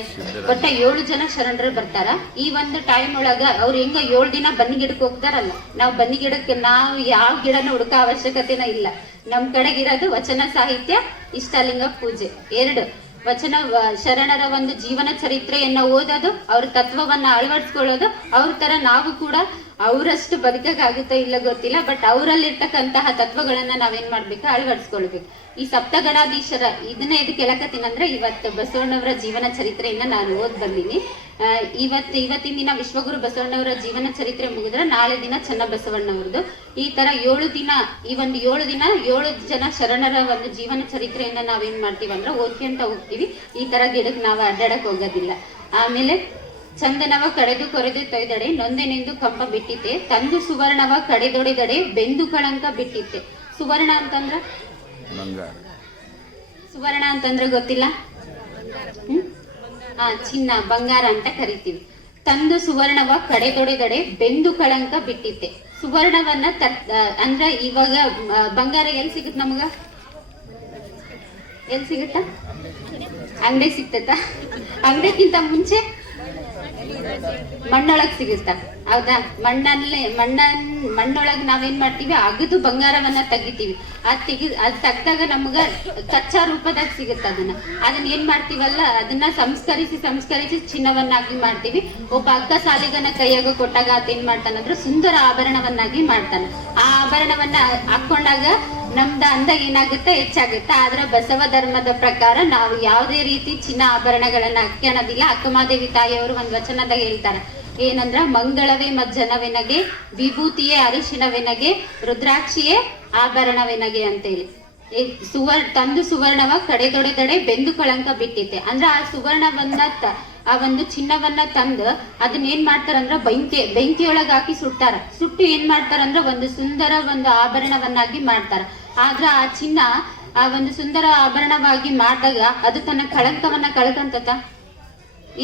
ಒಟ್ಟ ಏಳು ಜನ ಶರಣರು ಬರ್ತಾರ. ಈ ಒಂದು ಟೈಮ್ ಒಳಗ ಅವ್ರು ಹೆಂಗ ಏಳು ದಿನ ಬನ್ನಿ ಗಿಡಕ್ಕೆ ಹೋಗ್ತಾರಲ್ಲ, ನಾವು ಬನ್ನಿ ಗಿಡಕ್ಕೆ ನಾವು ಯಾವ ಗಿಡನ ಹುಡುಕ ಅವಶ್ಯಕತೆನ ಇಲ್ಲ. ನಮ್ ಕಡೆಗಿರೋದು ವಚನ ಸಾಹಿತ್ಯ, ಇಷ್ಟಲಿಂಗ ಪೂಜೆ. ಎರಡು, ವಚನ ಶರಣರ ಒಂದು ಜೀವನ ಚರಿತ್ರೆಯನ್ನ ಓದೋದು, ಅವ್ರ ತತ್ವವನ್ನ ಅಳವಡಿಸ್ಕೊಳ್ಳೋದು, ಅವ್ರ ತರ ನಾವು ಕೂಡ ಅವರಷ್ಟು ಬದುಕಕ್ಕಾಗುತ್ತೋ ಇಲ್ಲ ಗೊತ್ತಿಲ್ಲ ಬಟ್ ಅವರಲ್ಲಿರ್ತಕ್ಕಂತಹ ತತ್ವಗಳನ್ನ ನಾವೇನ್ ಮಾಡ್ಬೇಕು, ಅಳವಡಿಸ್ಕೊಳ್ಬೇಕು. ಈ ಸಪ್ತಗಣಾಧೀಶರ ಇದನ್ನ ಇದಕ್ಕೆ ಹೇಳಕತ್ತೀನಂದ್ರೆ ಇವತ್ತು ಬಸವಣ್ಣವರ ಜೀವನ ಚರಿತ್ರೆಯನ್ನ ನಾನು ಓದ್ ಬಂದೀನಿ. ಇವತ್ತು ಇವತ್ತಿನ ದಿನ ವಿಶ್ವಗುರು ಬಸವಣ್ಣವರ ಜೀವನ ಚರಿತ್ರೆ ಮುಗಿದ್ರೆ ನಾಳೆ ದಿನ ಚೆನ್ನ ಬಸವಣ್ಣವ್ರದ್ದು. ಈ ತರ ಏಳು ದಿನ, ಈ ಒಂದು ಏಳು ದಿನ, ಏಳು ಜನ ಶರಣರ ಒಂದು ಜೀವನ ಚರಿತ್ರೆಯನ್ನ ನಾವೇನ್ ಮಾಡ್ತೀವಿ ಅಂದ್ರೆ ಓದ್ಕೊಂತ ಹೋಗ್ತೀವಿ. ಈ ತರ ಗಿಡಕ್ಕೆ ನಾವು ಅಡ್ಡಾಡಕ್ ಹೋಗೋದಿಲ್ಲ. ಆಮೇಲೆ ಚಂದನವ ಕಡೆದು ಕೊರೆದು ತೊಯ್ದಡೆ ನೊಂದೆನೆಂದು ಕಂಪ ಬಿಟ್ಟಿತೆ. ತಂದು ಸುವರ್ಣವ ಕಡೆದೊಡೆದಡೆ ಬೆಂದು ಕಳಂಕ ಬಿಟ್ಟಿತ್ತೆ ಸುವರ್ಣ ಅಂತಂದ್ರ? ಸುವರ್ಣ ಅಂತಂದ್ರೆ ಗೊತ್ತಿಲ್ಲ? ಹ್ಮ್? ಹಾ ಚಿನ್ನ ಬಂಗಾರ ಅಂತ ಕರಿತೀವಿ. ತಂದು ಸುವರ್ಣವ ಕಡೆದೊಡೆದಡೆ ಬೆಂದು ಕಳಂಕ ಬಿಟ್ಟಿತ್ತೆ ಸುವರ್ಣವನ್ನ ತ- ಆ, ಅಂದ್ರ ಇವಾಗ ಬಂಗಾರ ಎಲ್ಲಿ ಸಿಗುತ್ತೆ ನಮಗ? ಎಲ್ಲಿ ಸಿಗುತ್ತ? ಅಂಗಡಿ ಸಿಗ್ತೈತ? ಅಂಗಡಿಕ್ಕಿಂತ ಮುಂಚೆ? ಮಣ್ಣೊಳಗ್ ಸಿಗುತ್ತ. ಹೌದಾ? ಮಣ್ಣಲ್ಲಿ ಮಣ್ಣ ಮಣ್ಣೊಳಗ್ ನಾವೇನ್ ಮಾಡ್ತೀವಿ? ಅಗದು ಬಂಗಾರವನ್ನ ತೆಗಿತೀವಿ. ಅದ್ ತೆಗಿ, ಅದ್ ತೆಗ್ದಾಗ ನಮ್ಗ ಕಚ್ಚಾ ರೂಪದಾಗ ಸಿಗುತ್ತ ಅದನ್ನ. ಅದನ್ನ ಏನ್ ಮಾಡ್ತೀವಲ್ಲ, ಅದನ್ನ ಸಂಸ್ಕರಿಸಿ ಸಂಸ್ಕರಿಸಿ ಚಿನ್ನವನ್ನಾಗಿ ಮಾಡ್ತೀವಿ. ಒಬ್ಬ ಅಗ್ಗ ಸಾಲಿಗನ ಕೈಯಾಗ ಕೊಟ್ಟಾಗ ಅದೇನ್ ಮಾಡ್ತಾನಂದ್ರ ಸುಂದರ ಆಭರಣವನ್ನಾಗಿ ಮಾಡ್ತಾನ. ಆ ಆಭರಣವನ್ನ ಹಾಕೊಂಡಾಗ ನಮ್ದ ಅಂದ ಏನಾಗುತ್ತೆ ಹೆಚ್ಚಾಗುತ್ತೆ. ಆದ್ರೆ ಬಸವ ಧರ್ಮದ ಪ್ರಕಾರ ನಾವು ಯಾವುದೇ ರೀತಿ ಚಿನ್ನ ಆಭರಣಗಳನ್ನ ಹಾಕ್ಯಣದಿಲ್ಲ ಅಕ್ಕಮಾದೇವಿ ತಾಯಿಯವರು ಒಂದ್ ವಚನದಾಗ ಹೇಳ್ತಾರೆ. ಏನಂದ್ರ, ಮಂಗಳವೇ ಮಜ್ಜನವೆನಗೆ, ವಿಭೂತಿಯೇ ಅರಿಶಿಣವೆನಗೆ ರುದ್ರಾಕ್ಷಿಯೇ ಆಭರಣವೆನಗೆ ಅಂತೇಳಿ. ಈ ಸುವರ್ ತಂದು ಸುವರ್ಣವ ಕಡೆದೊಡೆದಡೆ ಬೆಂದು ಕಳಂಕ ಬಿಟ್ಟಿತ್ತೆ. ಅಂದ್ರೆ ಆ ಸುವರ್ಣ ತ- ಆ ಒಂದು ಚಿನ್ನವನ್ನ ತಂದು ಅದನ್ನ ಏನ್ ಮಾಡ್ತಾರಂದ್ರ ಬೆಂಕಿ, ಬೆಂಕಿಯೊಳಗ ಹಾಕಿ ಸುಡ್ತಾರ ಸುಟ್ಟು ಏನ್ ಮಾಡ್ತಾರಂದ್ರ ಒಂದು ಸುಂದರ ಒಂದು ಆಭರಣವನ್ನಾಗಿ ಮಾಡ್ತಾರ. ಆದ್ರ ಆ ಚಿನ್ನ ಆ ಒಂದು ಸುಂದರ ಆಭರಣವಾಗಿ ಮಾಡಿದಾಗ ಅದು ತನ್ನ ಕಳಂಕವನ್ನ ಕಳ್ಕಂತತ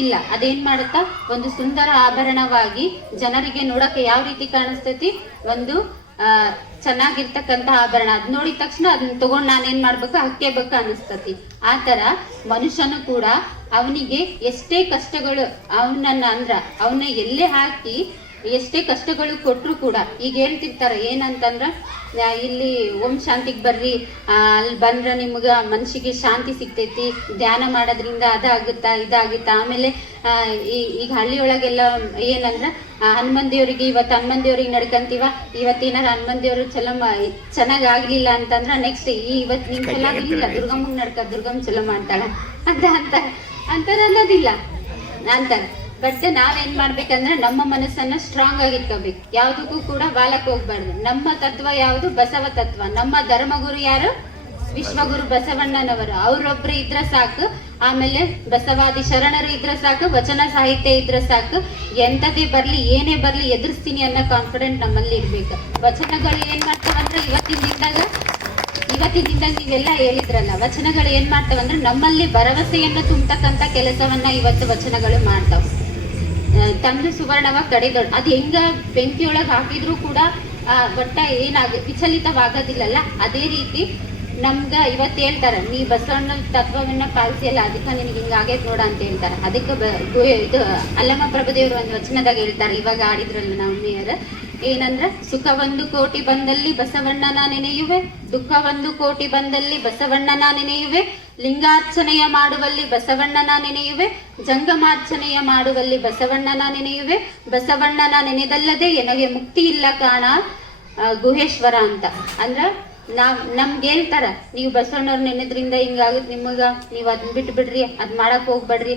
ಇಲ್ಲ. ಅದೇನ್ ಮಾಡುತ್ತಾ? ಒಂದು ಸುಂದರ ಆಭರಣವಾಗಿ ಜನರಿಗೆ ನೋಡಕ್ಕೆ ಯಾವ ರೀತಿ ಕಾಣಿಸ್ತೈತಿ? ಒಂದು ಚೆನ್ನಾಗಿರ್ತಕ್ಕಂತ ಆಭರಣ. ಅದ್ ನೋಡಿದ ತಕ್ಷಣ ಅದನ್ನ ತಗೊಂಡ್ ನಾನೇನ್ ಮಾಡ್ಬೇಕು? ಹಕ್ಕೇಬೇಕು ಅನಿಸ್ತತಿ ಆತರ ಮನುಷ್ಯನು ಕೂಡ ಅವನಿಗೆ ಎಷ್ಟೇ ಕಷ್ಟಗಳು ಅವನನ್ನ ಅಂದ್ರ ಅವನ ಎಲ್ಲೇ ಹಾಕಿ ಎಷ್ಟೇ ಕಷ್ಟಗಳು ಕೊಟ್ಟರು ಕೂಡ ಈಗ ಏನು ತಿರ್ತಾರೆ ಏನಂತಂದ್ರೆ ಇಲ್ಲಿ ಓಂ ಶಾಂತಿಗೆ ಬರ್ರಿ ಅಲ್ಲಿ ಬಂದ್ರೆ ನಿಮ್ಗೆ ಮನಸ್ಸಿಗೆ ಶಾಂತಿ ಸಿಗ್ತೈತಿ ಧ್ಯಾನ ಮಾಡೋದ್ರಿಂದ ಅದಾಗುತ್ತಾ ಇದಾಗುತ್ತಾ. ಆಮೇಲೆ ಈ- ಈಗ ಹಳ್ಳಿಯೊಳಗೆಲ್ಲ ಏನಂದ್ರೆ ಹನುಮನ್ ದೇವ್ರಿಗೆ ಇವತ್ತು ಹನುಮನ್ ದೇವ್ರಿಗೆ ನಡ್ಕಂತೀವ ಇವತ್ತೇನಾರ ಹನುಮನ್ ದೇವರು ಚಲೋ ಚೆನ್ನಾಗಿ ಆಗ್ಲಿಲ್ಲ ಅಂತಂದ್ರೆ ನೆಕ್ಸ್ಟ್ ಈ ಇವತ್ತು ನಿಮ್ಮ ಚಲೋ ಆಗಲಿಲ್ಲ ದುರ್ಗಮ್ಮಗೆ ನಡ್ಕ ದುರ್ಗಮ್ಮ ಚಲೋ ಮಾಡ್ತಾಳ. ಅಂತ ಅಂತ ಅಂತಾರೆ ಅನ್ನೋದಿಲ್ಲ. ಅಂತಾರೆ. ಬಟ್ ನಾವೇನ್ ಮಾಡ್ಬೇಕಂದ್ರೆ ನಮ್ಮ ಮನಸ್ಸನ್ನ ಸ್ಟ್ರಾಂಗ್ ಆಗಿ ಇಟ್ಕೋಬೇಕು. ಯಾವ್ದಕ್ಕೂ ಕೂಡ ಬಾಲಕ್ ಹೋಗ್ಬಾರ್ದು. ನಮ್ಮ ತತ್ವ ಯಾವುದು? ಬಸವ ತತ್ವ. ನಮ್ಮ ಧರ್ಮಗುರು ಯಾರು? ವಿಶ್ವಗುರು ಬಸವಣ್ಣನವರು. ಅವರೊಬ್ರು ಇದ್ರ ಸಾಕು. ಆಮೇಲೆ ಬಸವಾದಿ ಶರಣರು ಇದ್ರ ಸಾಕು, ವಚನ ಸಾಹಿತ್ಯ ಇದ್ರ ಸಾಕು. ಎಂತದೇ ಬರ್ಲಿ, ಏನೇ ಬರ್ಲಿ ಎದುರಿಸ್ತೀನಿ ಅನ್ನೋ ಕಾನ್ಫಿಡೆಂಟ್ ನಮ್ಮಲ್ಲಿ ಇರ್ಬೇಕು. ವಚನಗಳು ಏನ್ ಮಾಡ್ತಾವಂದ್ರೆ ಇವತ್ತಿನ ದಿನದಾಗ ಇವತ್ತಿನ ದಿನದಾಗ ನೀವೆಲ್ಲ ಹೇಳಿದ್ರಲ್ಲ, ವಚನಗಳು ಏನ್ ಮಾಡ್ತಾವಂದ್ರೆ ನಮ್ಮಲ್ಲಿ ಭರವಸೆಯನ್ನು ತುಂಬತಕ್ಕಂತ ಕೆಲಸವನ್ನ ಇವತ್ತು ವಚನಗಳು ಮಾಡ್ತಾವ. ತಂದು ಸುವರ್ಣವ ಕಡೆದೊಡ್ ಅದು ಹೆಂಗ ಬೆಂಕಿಯೊಳಗೆ ಹಾಕಿದ್ರು ಕೂಡ ಒಟ್ಟ ಏನಾಗ, ವಿಚಲಿತವಾಗೋದಿಲ್ಲಲ್ಲ? ಅದೇ ರೀತಿ ನಮ್ಗ ಇವತ್ತು ಹೇಳ್ತಾರೆ, ನೀ ಬಸವಣ್ಣ ತತ್ವವನ್ನ ಪಾಲಿಸಿಯಲ್ಲ ಅದಕ್ಕೆ ನಿನಗೆ ಹಿಂಗ ಆಗೈತ್ ನೋಡ ಅಂತ ಹೇಳ್ತಾರೆ. ಅದಕ್ಕೆ ಇದು ಅಲ್ಲಮ್ಮ ಪ್ರಭುದೇವರು ಒಂದು ವಚನದಾಗ ಹೇಳ್ತಾರೆ, ಇವಾಗ ಆಡಿದ್ರಲ್ಲ ನಾವು ಮೇಯರ್. ಏನಂದ್ರ ಸುಖ ಒಂದು ಕೋಟಿ ಬಂದಲ್ಲಿ ಬಸವಣ್ಣನ ನೆನೆಯುವೆ ದುಃಖ ಒಂದು ಕೋಟಿ ಬಂದಲ್ಲಿ ಬಸವಣ್ಣನ ನೆನೆಯುವೆ ಲಿಂಗಾರ್ಚನೆಯ ಮಾಡುವಲ್ಲಿ ಬಸವಣ್ಣನ ನೆನೆಯುವೆ, ಜಂಗಮಾರ್ಚನೆಯ ಮಾಡುವಲ್ಲಿ ಬಸವಣ್ಣನ ನೆನೆಯುವೆ. ಬಸವಣ್ಣನ ನೆನೆದಲ್ಲದೆ ಎನಗೆ ಮುಕ್ತಿ ಇಲ್ಲ ಕಾಣ ಗುಹೇಶ್ವರ ಅಂತ. ಅಂದ್ರ ನಾವ್, ನಮ್ಗೆ ಹೇಳ್ತಾರ, ನೀವು ಬಸವಣ್ಣವ್ರ ನೆನೆದ್ರಿಂದ ಹಿಂಗಾಗುತ್ತೆ ನಿಮಗ, ನೀವ್ ಅದನ್ನ ಬಿಟ್ಟು ಬಿಡ್ರಿ ಅದ್ ಮಾಡಕ್ ಹೋಗ್ಬೇಡ್ರಿ.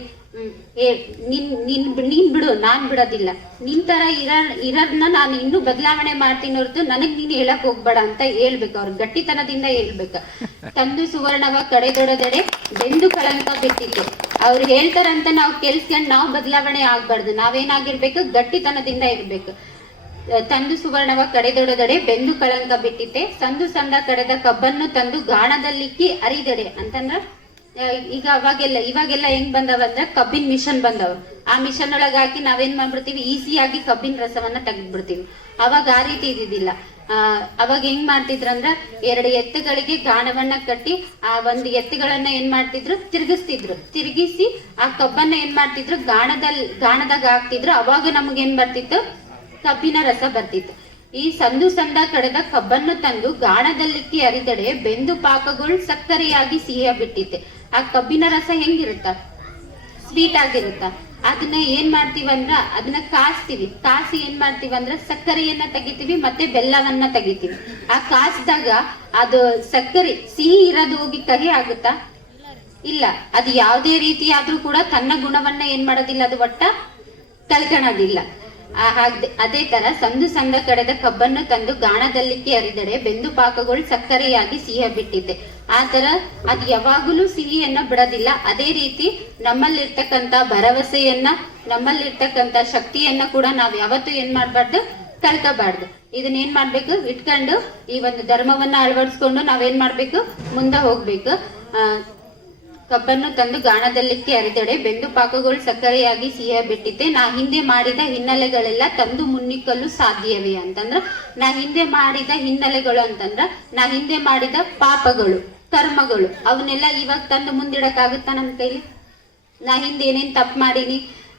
ಏ, ನಿನ್ ನಿನ್ ನೀನ್ ಬಿಡು, ನಾನ್ ಬಿಡೋದಿಲ್ಲ. ನಿನ್ ತರ ಇರ, ಇರೋದ್ನ ನಾನು ಇನ್ನೂ ಬದಲಾವಣೆ ಮಾಡ್ತೀನಿ ಹೊರತು ನನಗ್ ನೀನ್ ಹೇಳಕ್ ಹೋಗ್ಬೇಡ ಅಂತ ಹೇಳ್ಬೇಕು, ಅವ್ರ ಗಟ್ಟಿತನದಿಂದ ಹೇಳ್ಬೇಕ. ತಂದು ಸುವರ್ಣವ ಕಡೆದೊಡದಡೆ ಬೆಂದು ಕಳಂಕ ಬಿಟ್ಟಿತ್ತು. ಅವ್ರು ಹೇಳ್ತಾರಂತ ನಾವು ಕೆಲ್ಸ್ಕೊಂಡ್ ನಾವು ಬದಲಾವಣೆ ಆಗ್ಬಾರ್ದು. ನಾವೇನಾಗಿರ್ಬೇಕು, ಗಟ್ಟಿತನದಿಂದ ಇರ್ಬೇಕು. ತಂದು ಸುವರ್ಣವ ಕಡೆದೊಡದಡೆ ಬೆಂದು ಕಳಂಕ ಬಿಟ್ಟಿತ್ತೆ. ಸಂದು ಸಂದ ಕಡೆದ ಕಬ್ಬನ್ನು ತಂದು ಗಾಣದಲ್ಲಿಕ್ಕಿ ಅರಿದಡೆ. ಅಂತಂದ್ರ ಈಗ ಅವಾಗೆಲ್ಲ ಇವಾಗೆಲ್ಲ ಹೆಂಗ್ ಬಂದವ ಅಂದ್ರೆ ಕಬ್ಬಿನ ಮಿಷನ್ ಬಂದವ. ಆ ಮಿಷನ್ ಒಳಗಾಕಿ ಹಾಕಿ ನಾವೇನ್ ಮಾಡ್ಬಿಡ್ತೀವಿ? ಈಸಿಯಾಗಿ ಕಬ್ಬಿನ ರಸವನ್ನ ತೆಗೆದ್ಬಿಡ್ತೀವಿ. ಅವಾಗ ಆ ರೀತಿ ಇದ್ದಿದ್ದಿಲ್ಲ. ಅವಾಗ ಹೆಂಗ್ ಮಾಡ್ತಿದ್ರಂದ್ರ ಎರಡು ಎತ್ತುಗಳಿಗೆ ಗಾಣವನ್ನ ಕಟ್ಟಿ ಆ ಒಂದು ಎತ್ತುಗಳನ್ನ ಏನ್ ಮಾಡ್ತಿದ್ರು? ತಿರ್ಗಿಸ್ತಿದ್ರು. ತಿರ್ಗಿಸಿ ಆ ಕಬ್ಬನ್ನ ಏನ್ ಮಾಡ್ತಿದ್ರು? ಗಾಣದಲ್ಲಿ ಗಾಣದಾಗ ಹಾಕ್ತಿದ್ರು. ಅವಾಗ ನಮ್ಗೆ ಏನ್ ಬರ್ತಿತ್ತು? ಕಬ್ಬಿನ ರಸ ಬರ್ತಿತ್ತು. ಈ ಸಂದು ಸಂದ ಕಡೆದ ಕಬ್ಬನ್ನು ತಂದು ಗಾಣದಲ್ಲಿಕ್ಕಿ ಅರಿದಡೆ ಬೆಂದು ಪಾಕಗಳು ಸಕ್ಕರೆಯಾಗಿ ಸಿಹಿಯ ಬಿಟ್ಟಿತ್ತೆ. ಆ ಕಬ್ಬಿನ ರಸ ಹೆಂಗಿರುತ್ತ? ಸ್ವೀಟ್ ಆಗಿರುತ್ತ. ಅದನ್ನ ಏನ್ ಮಾಡ್ತೀವಂದ್ರ ಅದನ್ನ ಕಾಸ್ತೀವಿ. ಕಾಸಿ ಏನ್ ಮಾಡ್ತೀವಂದ್ರ ಸಕ್ಕರೆಯನ್ನ ತೆಗಿತೀವಿ ಮತ್ತೆ ಬೆಲ್ಲವನ್ನ ತೆಗಿತೀವಿ. ಆ ಕಾಸ್ದಾಗ ಅದು ಸಕ್ಕರೆ ಸಿಹಿ ಇರೋದು ಹೋಗಿ ಕಹಿ ಆಗುತ್ತಾ? ಇಲ್ಲ. ಅದು ಯಾವುದೇ ರೀತಿ ಕೂಡ ತನ್ನ ಗುಣವನ್ನ ಏನ್ ಮಾಡೋದಿಲ್ಲ, ಅದು ಒಟ್ಟ ಹಾಗೆ ಅದೇ ತರ ಸಂದು ಸಂದ ಕಡೆದ ಕಬ್ಬನ್ನು ತಂದು ಗಾಣದಲ್ಲಿಕ್ಕೆ ಅರಿದರೆ ಬೆಂದು ಪಾಕಗಳು ಸಕ್ಕರೆಯಾಗಿ ಸಿಹಿ ಬಿಟ್ಟಿದೆ ಆ ತರ ಅದ್ ಯಾವಾಗಲೂ ಸಿಹಿಯನ್ನ ಬಿಡೋದಿಲ್ಲ. ಅದೇ ರೀತಿ ನಮ್ಮಲ್ಲಿರ್ತಕ್ಕಂಥ ಭರವಸೆಯನ್ನ ನಮ್ಮಲ್ಲಿರ್ತಕ್ಕಂತ ಶಕ್ತಿಯನ್ನ ಕೂಡ ನಾವ್ ಯಾವತ್ತೂ ಏನ್ ಮಾಡ್ಬಾರ್ದು? ಕಳ್ಕೋಬಾರ್ದು. ಇದನ್ನ ಏನ್ ಮಾಡ್ಬೇಕು? ಇಟ್ಕೊಂಡು ಈ ಒಂದು ಧರ್ಮವನ್ನ ಅಳವಡಿಸ್ಕೊಂಡು ನಾವೇನ್ ಮಾಡ್ಬೇಕು? ಮುಂದೆ ಹೋಗ್ಬೇಕು. ಆ ಕಬ್ಬನ್ನು ತಂದು ಗಾಣದಲ್ಲಿಕ್ಕೆ ಅರಿದಡೆ ಬೆಂದು ಪಾಕಗಳು ಸಕ್ಕರೆಯಾಗಿ ಸಿಹಿಯ ಬಿಟ್ಟಿದ್ದೆ. ನಾ ಹಿಂದೆ ಮಾಡಿದ ಹಿನ್ನೆಲೆಗಳೆಲ್ಲ ತಂದು ಮುನ್ನಿಕ್ಕಲು ಸಾಧ್ಯವೇ ಅಂತಂದ್ರ, ನಾ ಹಿಂದೆ ಮಾಡಿದ ಹಿನ್ನೆಲೆಗಳು ಅಂತಂದ್ರ, ನಾ ಹಿಂದೆ ಮಾಡಿದ ಪಾಪಗಳು, ಕರ್ಮಗಳು, ಅವನ್ನೆಲ್ಲ ಇವಾಗ ತಂದು ಮುಂದಿಡಕ್ಕಾಗುತ್ತಾ ನನ್ನ ಕೈಲಿ? ನಾ ಹಿಂದೆ ಏನೇನ್ ತಪ್ಪು ಮಾಡೀನಿ,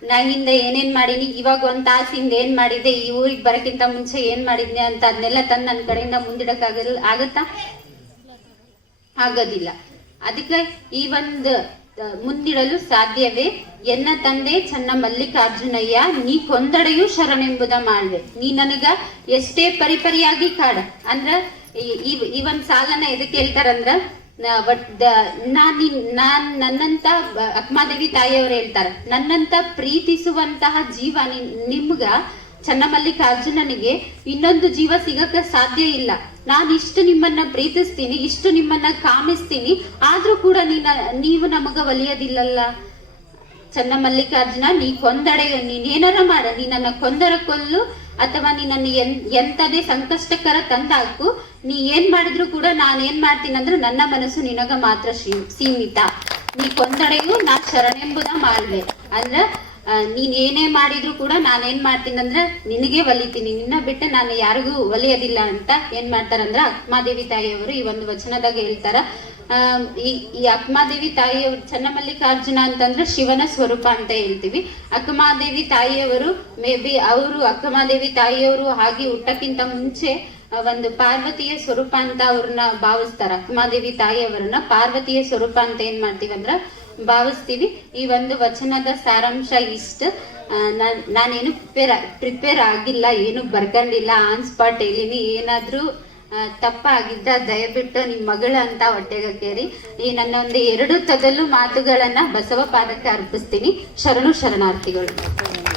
ನಾ ಹಿಂದೆ ಏನೇನ್ ಮಾಡೀನಿ, ಇವಾಗ ಒಂದ್ ಹಿಂದೆ ಏನ್ ಮಾಡಿದ್ದೆ, ಈ ಊರಿಗೆ ಬರಕ್ಕಿಂತ ಮುಂಚೆ ಏನ್ ಮಾಡಿದ್ನೆ ಅಂತ ಅದನ್ನೆಲ್ಲ ತಂದು ನನ್ನ ಕಡೆಯಿಂದ ಮುಂದಿಡಕ್ಕಾಗಲ್ಲ ಆಗತ್ತಾ? ಆಗೋದಿಲ್ಲ. ಅದಕ್ಕೆ ಈ ಒಂದು ಮುಂದಿಡಲು ಸಾಧ್ಯವೇ? ಎನ್ನ ತಂದೆ ಚನ್ನ ಮಲ್ಲಿಕಾರ್ಜುನಯ್ಯ, ನೀ ಕೊಂದಡೆಯೂ ಶರಣೆಂಬುದ ಮಾಡ್ವೆ ನೀ ನನಗ ಎಷ್ಟೇ ಪರಿಪರಿಯಾಗಿ ಕಾಡ. ಅಂದ್ರ, ಈ- ಈ ಒಂದ್ ಸಾಲನ ಎದಕ್ಕೆ ಹೇಳ್ತಾರಂದ್ರ ನಾನ್ ನಿನ್- ನಾನ್ ನನ್ನಂತ ಅಕ್ಮಾದೇವಿ ತಾಯಿಯವರು ಹೇಳ್ತಾರ. ನನ್ನಂತ ಪ್ರೀತಿಸುವಂತಹ ಜೀವ ನಿಮ್ಗ ಚನ್ನಮಲ್ಲಿಕಾರ್ಜುನನಿಗೆ ಇನ್ನೊಂದು ಜೀವ ಸಿಗಕ್ಕೆ ಸಾಧ್ಯ ಇಲ್ಲ. ನಾನು ಇಷ್ಟು ನಿಮ್ಮನ್ನ ಪ್ರೀತಿಸ್ತೀನಿ, ಇಷ್ಟು ನಿಮ್ಮನ್ನ ಕಾಮಿಸ್ತೀನಿ, ಆದ್ರೂ ಕೂಡ ನೀನ, ನೀವು ನಮಗ ಒಲಿಯೋದಿಲ್ಲಲ್ಲ. ಚನ್ನಮಲ್ಲಿಕಾರ್ಜುನ, ನೀ ಕೊಂದಡೆ ನೀನೇನಾರ ಮಾಡ, ನೀ ನನ್ನ ಕೊಂದರ ಕೊಲ್ಲು, ಅಥವಾ ನೀನನ್ನ ಎನ್, ಎಂತದೇ ಸಂಕಷ್ಟಕರ ತಂದಾಕು ನೀ ಏನ್ ಮಾಡಿದ್ರು ಕೂಡ ನಾನು ಏನ್ ಮಾಡ್ತೀನಿ ಅಂದ್ರೆ ನನ್ನ ಮನಸ್ಸು ನಿನಗ ಮಾತ್ರ ಸೀಮಿತ. ನೀ ಕೊಂದಡೆಯು ನಾ ಶರಣೆಂಬುದ ಮಾಡ್ಲೆ ಅಂದ್ರ ನೀನ್ ಏನೇ ಮಾಡಿದ್ರು ಕೂಡ ನಾನೇನ್ ಮಾಡ್ತೀನಿ ಅಂದ್ರೆ ನಿನಗೆ ಒಲಿತೀನಿ. ನಿನ್ನ ಬಿಟ್ಟು ನಾನು ಯಾರಿಗೂ ಒಲಿಯೋದಿಲ್ಲ ಅಂತ ಏನ್ ಮಾಡ್ತಾರಂದ್ರ ಅಕ್ಮಾದೇವಿ ತಾಯಿಯವರು ಈ ಒಂದು ವಚನದಾಗ ಹೇಳ್ತಾರ. ಈ ಈ ಅಕ್ಮಾದೇವಿ ತಾಯಿಯವರು ಚನ್ನಮಲ್ಲಿಕಾರ್ಜುನ ಅಂತಂದ್ರೆ ಶಿವನ ಸ್ವರೂಪ ಅಂತ ಹೇಳ್ತೀವಿ. ಅಕ್ಕಮಾದೇವಿ ತಾಯಿಯವರು ಮೇ ಬಿ ಅವರು ಅಕ್ಕಮಾದೇವಿ ತಾಯಿಯವರು ಹಾಗೆ ಹುಟ್ಟಕ್ಕಿಂತ ಮುಂಚೆ ಒಂದು ಪಾರ್ವತಿಯ ಸ್ವರೂಪ ಅಂತ ಅವ್ರನ್ನ ಭಾವಿಸ್ತಾರ. ಅಕ್ಕಮಾದೇವಿ ತಾಯಿಯವರನ್ನ ಪಾರ್ವತಿಯ ಸ್ವರೂಪ ಅಂತ ಏನ್ ಮಾಡ್ತೀವಿ ಅಂದ್ರ ಭಾವಿಸ್ತೀವಿ. ಈ ಒಂದು ವಚನದ ಸಾರಾಂಶ ಇಷ್ಟು. ನಾನ್ ನಾನೇನು ಪ್ರಿಪೇರ್ ಪ್ರಿಪೇರ್ ಆಗಿಲ್ಲ, ಏನು ಬರ್ಕೊಂಡಿಲ್ಲ, ಆನ್ ಸ್ಪಾಟ್ ಹೇಳಿನಿ. ಏನಾದರೂ ತಪ್ಪಾಗಿದ್ದ ದಯವಿಟ್ಟು ನಿಮ್ಮ ಮಗಳ ಅಂತ ಹೊಟ್ಟೆಗೆ ಕೇರಿ. ಈ, ನನ್ನ ಒಂದು ಎರಡು ತದಲು ಮಾತುಗಳನ್ನು ಬಸವ ಪಾದಕ್ಕೆ ಅರ್ಪಿಸ್ತೀನಿ. ಶರಣು ಶರಣಾರ್ಥಿಗಳು.